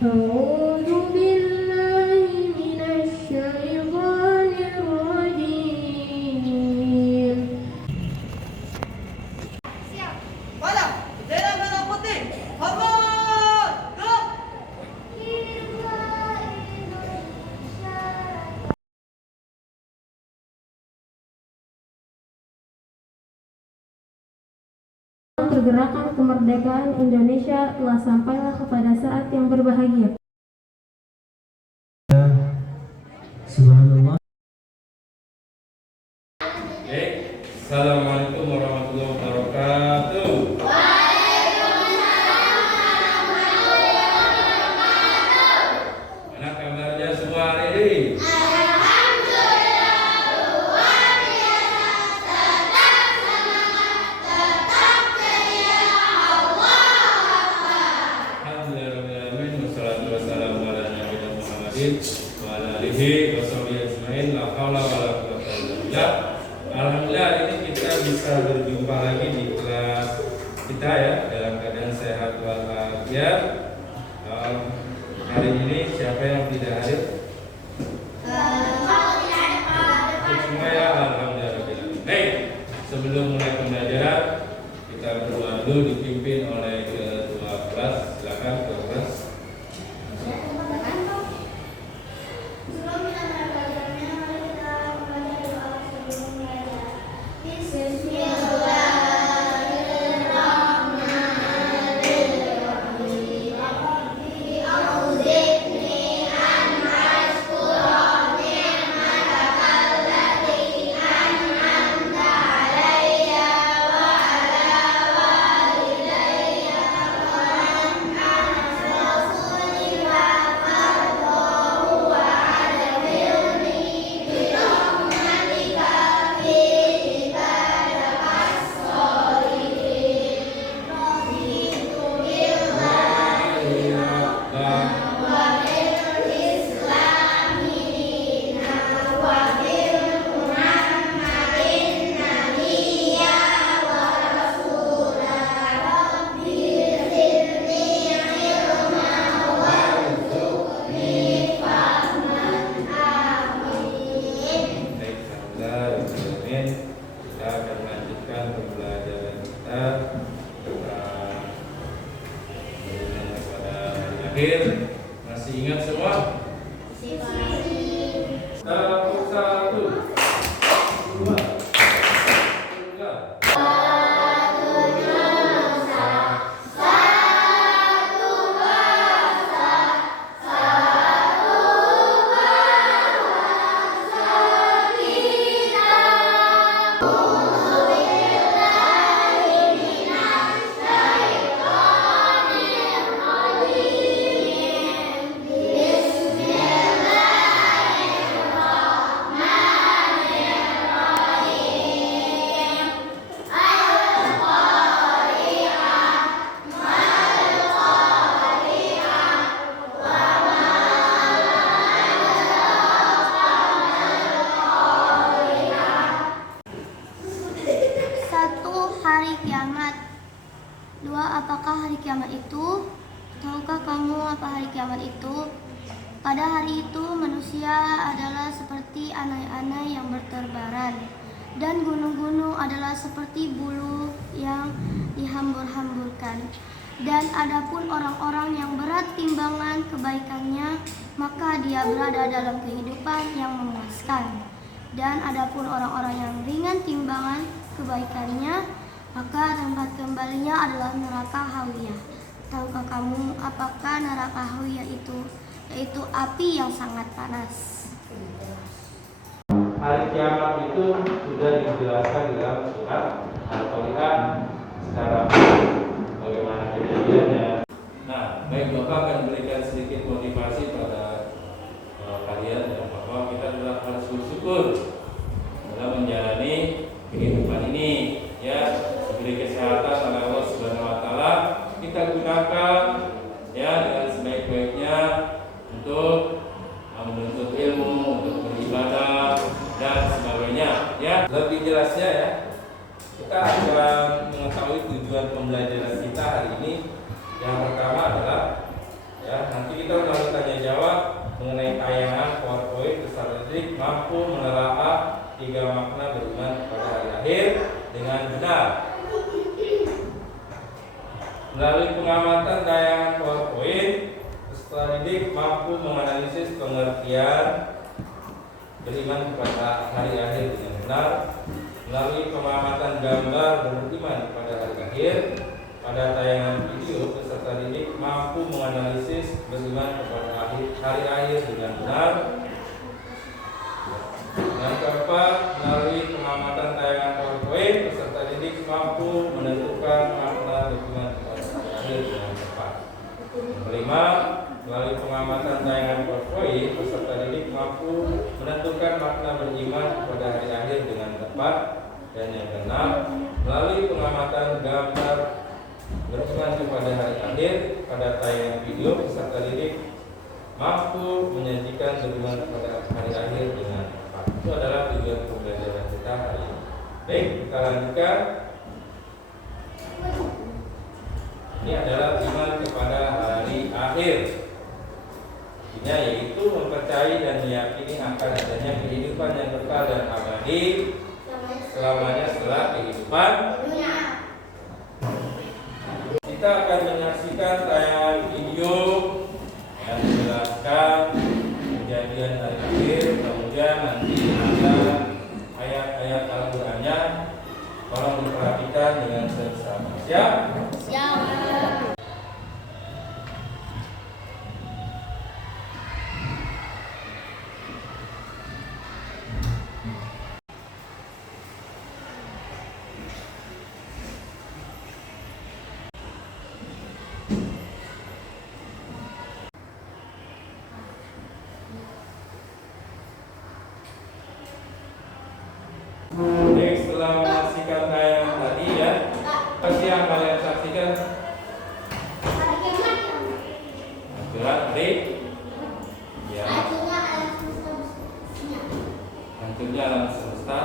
أعوذ بالله من الشيطان الرجيم. Siap. Padam, bendera merah putih. Hormat. Gerak. Pergerakan kemerdekaan Indonesia telah sampailah kepada saat yang berbahagia. Subhanallah. Baik, Assalamualaikum warahmatullahi wabarakatuh. Mana kabarnya semua hari ini? Alhamdulillahirrahmanirrahim. Wassalatu wassalamu ala nabiyina Muhammadin wa ala alihi wa sahbihi ajmain. La haula wa la quwwata illa billah. Alhamdulillah hari ini kita bisa berjumpa lagi di kelas kita ya dalam keadaan sehat walafiat. Hari ini siapa yang tidak hadir? Semua ya, alhamdulillah. Baik, sebelum mulai pembelajaran kita berdoa dulu dipimpin oleh ketua kelas. Silakan ketua kelas. Kita akan melanjutkan pembelajaran kita pada hari akhir. Masih ingat semua? Satu, dua, tiga. Hari kiamat. 2. Apakah hari kiamat itu? Tahukah kamu apa hari kiamat itu? Pada hari itu manusia adalah seperti anai-anai yang berterbaran, dan gunung-gunung adalah seperti bulu yang dihambur-hamburkan. Dan adapun orang-orang yang berat timbangan kebaikannya, maka dia berada dalam kehidupan yang memuaskan. Dan adapun orang-orang yang ringan timbangan kebaikannya, maka tempat kembalinya adalah neraka hawiyah. Tahukah kamu apakah neraka hawiyah itu? Yaitu api yang sangat panas. Hari kiamat itu sudah dijelaskan dalam surat Al-Qari'ah secara bagaimana kejadiannya. Nah, baik, Bapak akan berikan sedikit motivasi pada kalian ya, bahwa kita adalah harus bersyukur dalam menjalani kehidupan ini ya, diberi kesehatan oleh Allah Subhanahu wa taala, kita gunakan ya dengan sebaik-baiknya untuk menuntut ilmu, untuk beribadah dan sebagainya ya. Lebih jelasnya ya, kita akan mengetahui tujuan pembelajaran kita hari ini. Yang pertama adalah Ya, nanti kita melalui tanya jawab mengenai tayangan PowerPoint peserta didik mampu menelaah 3 makna beriman pada hari akhir dengan benar. Melalui pengamatan tayangan PowerPoint, peserta didik mampu menganalisis pengertian beriman kepada hari akhir dengan benar. Melalui pengamatan gambar beriman pada hari akhir, pada tayangan video, peserta didik mampu menganalisis beriman kepada hari akhir dengan benar. Yang keempat, melalui pengamatan tayangan PowerPoint, peserta didik mampu menentukan makna beriman kepada hari akhir dengan tepat. Yang kelima, melalui pengamatan tayangan PowerPoint, peserta didik mampu menentukan makna beriman kepada hari akhir dengan tepat. Dan yang keenam, melalui pengamatan gambar beriman kepada hari akhir pada tayangan video, peserta didik mampu menyajikan beriman kepada hari akhir dengan tepat. Itu adalah tujuan pembelajaran kita hari ini. Baik, kita lanjutkan. Ini adalah iman kepada hari akhir. Artinya yaitu mempercayai dan meyakini akan adanya kehidupan yang kekal dan abadi selamanya setelah kehidupan. Kita akan menyaksikan tayangan video yang menjelaskan kejadian hari akhir. Kemudian nanti ada ayat-ayat Al-Qur'annya. Tolong diperhatikan dengan seksama. Siap? Siap. Baik, setelah menyaksikan tayangan tadi ya, apa sih yang kalian saksikan? Jelas, baik. Ya. Hancurnya alam semesta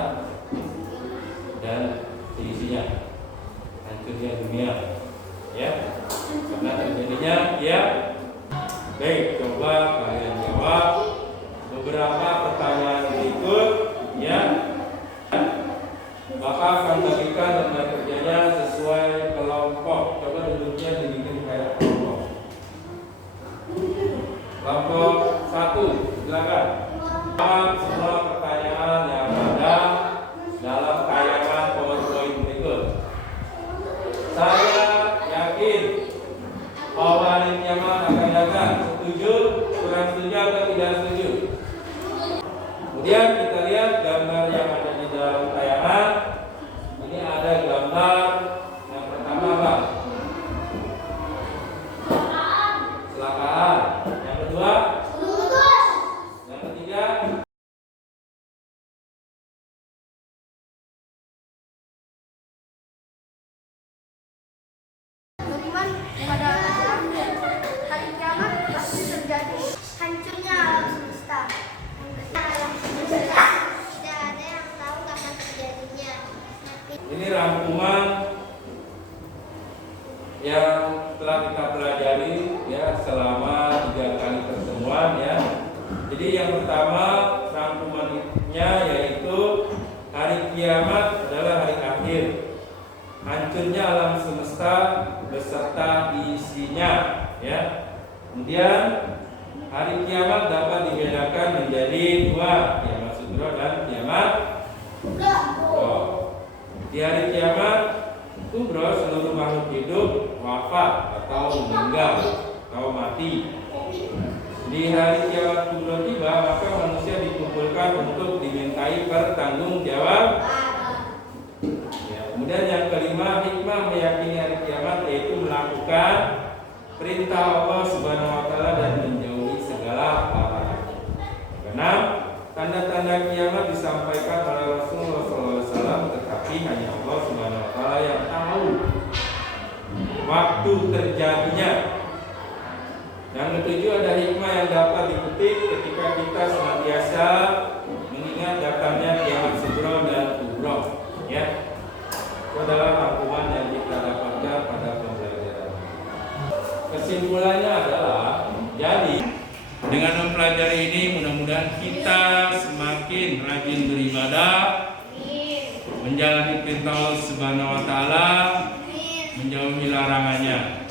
dan seisinya. Hancurnya dunia. Ya. Karena terjadinya ya. Baik, coba kalian jawab beberapa pertanyaan berikut ya. Maka akan bagikan lembar kerjanya sesuai kelompok. Coba duduknya dibikin kayak kelompok. Kelompok 1, silakan. Jawab semua pertanyaan yang ada dalam tayangan PowerPoint berikut. Saya yakin bahwa hari kiamat akan datang. Setuju? Kurang setuju atau tidak setuju? Kemudian kita lihat gambar yang ada di dalam tayangan. Ini ada gambar yang pertama apa? Kecelakaan. Yang kedua? Yang ketiga? Beriman kepada hari kiamat pasti terjadi. Hancurnya alam semesta. Tidak ada yang tahu kapan terjadinya. Ini rangkuman yang telah kita pelajari ya selama 3 kali pertemuan ya. Jadi yang pertama rangkumannya yaitu hari kiamat adalah hari akhir. Hancurnya alam semesta beserta isinya ya. Kemudian hari kiamat dapat dibedakan menjadi 2, kiamat sugro dan kiamat kubro. Di hari kiamat kubro seluruh makhluk hidup wafat atau meninggal atau mati. Di hari kiamat kubro tiba, maka manusia dikumpulkan untuk dimintai pertanggungjawab. Ya, kemudian yang kelima, hikmah meyakini hari kiamat yaitu melakukan perintah Allah Subhanahu wa taala dan menjauhi segala larangan. Keenam, tanda-tanda kiamat disampaikan oleh Rasulullah SAW, tetapi hanya Allah Subhanahu wa taala yang tahu waktu terjadinya. Yang ketujuh, ada hikmah yang dapat dipetik ketika kita senantiasa mengingat datangnya kiamat sugro dan kubro. Ya, itu adalah rangkuman yang kita dapatkan pada pembelajaran. Kesimpulannya adalah Dengan mempelajari ini mudah-mudahan kita semakin rajin beribadah, menjalani perintah Allah Subhanahu wa taala, menjauhi larangannya.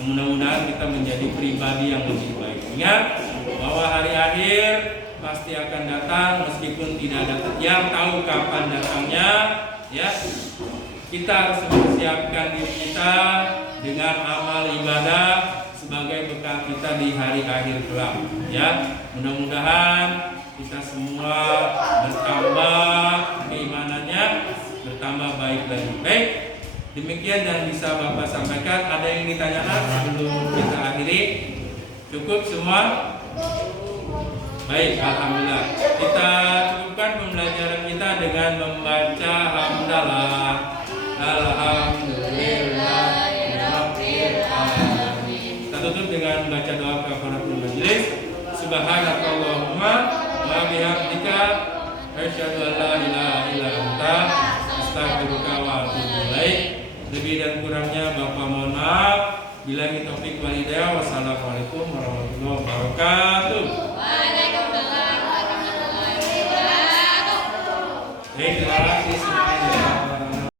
Mudah-mudahan kita menjadi pribadi yang lebih baik. Ingat bahwa hari akhir pasti akan datang, meskipun tidak datang yang tahu kapan datangnya, ya. Kita harus mempersiapkan diri kita dengan amal ibadah sebagai bekal kita di hari akhir kelak, ya. Mudah-mudahan kita semua bertambah keimanannya, bertambah baik lagi. Baik, demikian yang bisa Bapak sampaikan. Ada yang ditanyakan sebelum kita akhiri? Cukup semua? Baik, alhamdulillah. Kita cukupkan pembelajaran kita dengan membaca hamdalah. Alhamdulillahirabbil alamin. Kita tutup dengan baca doa kafaratul majelis. Subhanakallahumma wa bihamdika asyhadu an la ilaha illa anta astaghfiruka wa atubu ilaik. Lebih dan kurangnya Bapak mohon maaf. Billahi taufik wal hidayah. Wassalamualaikum warahmatullahi wabarakatuh.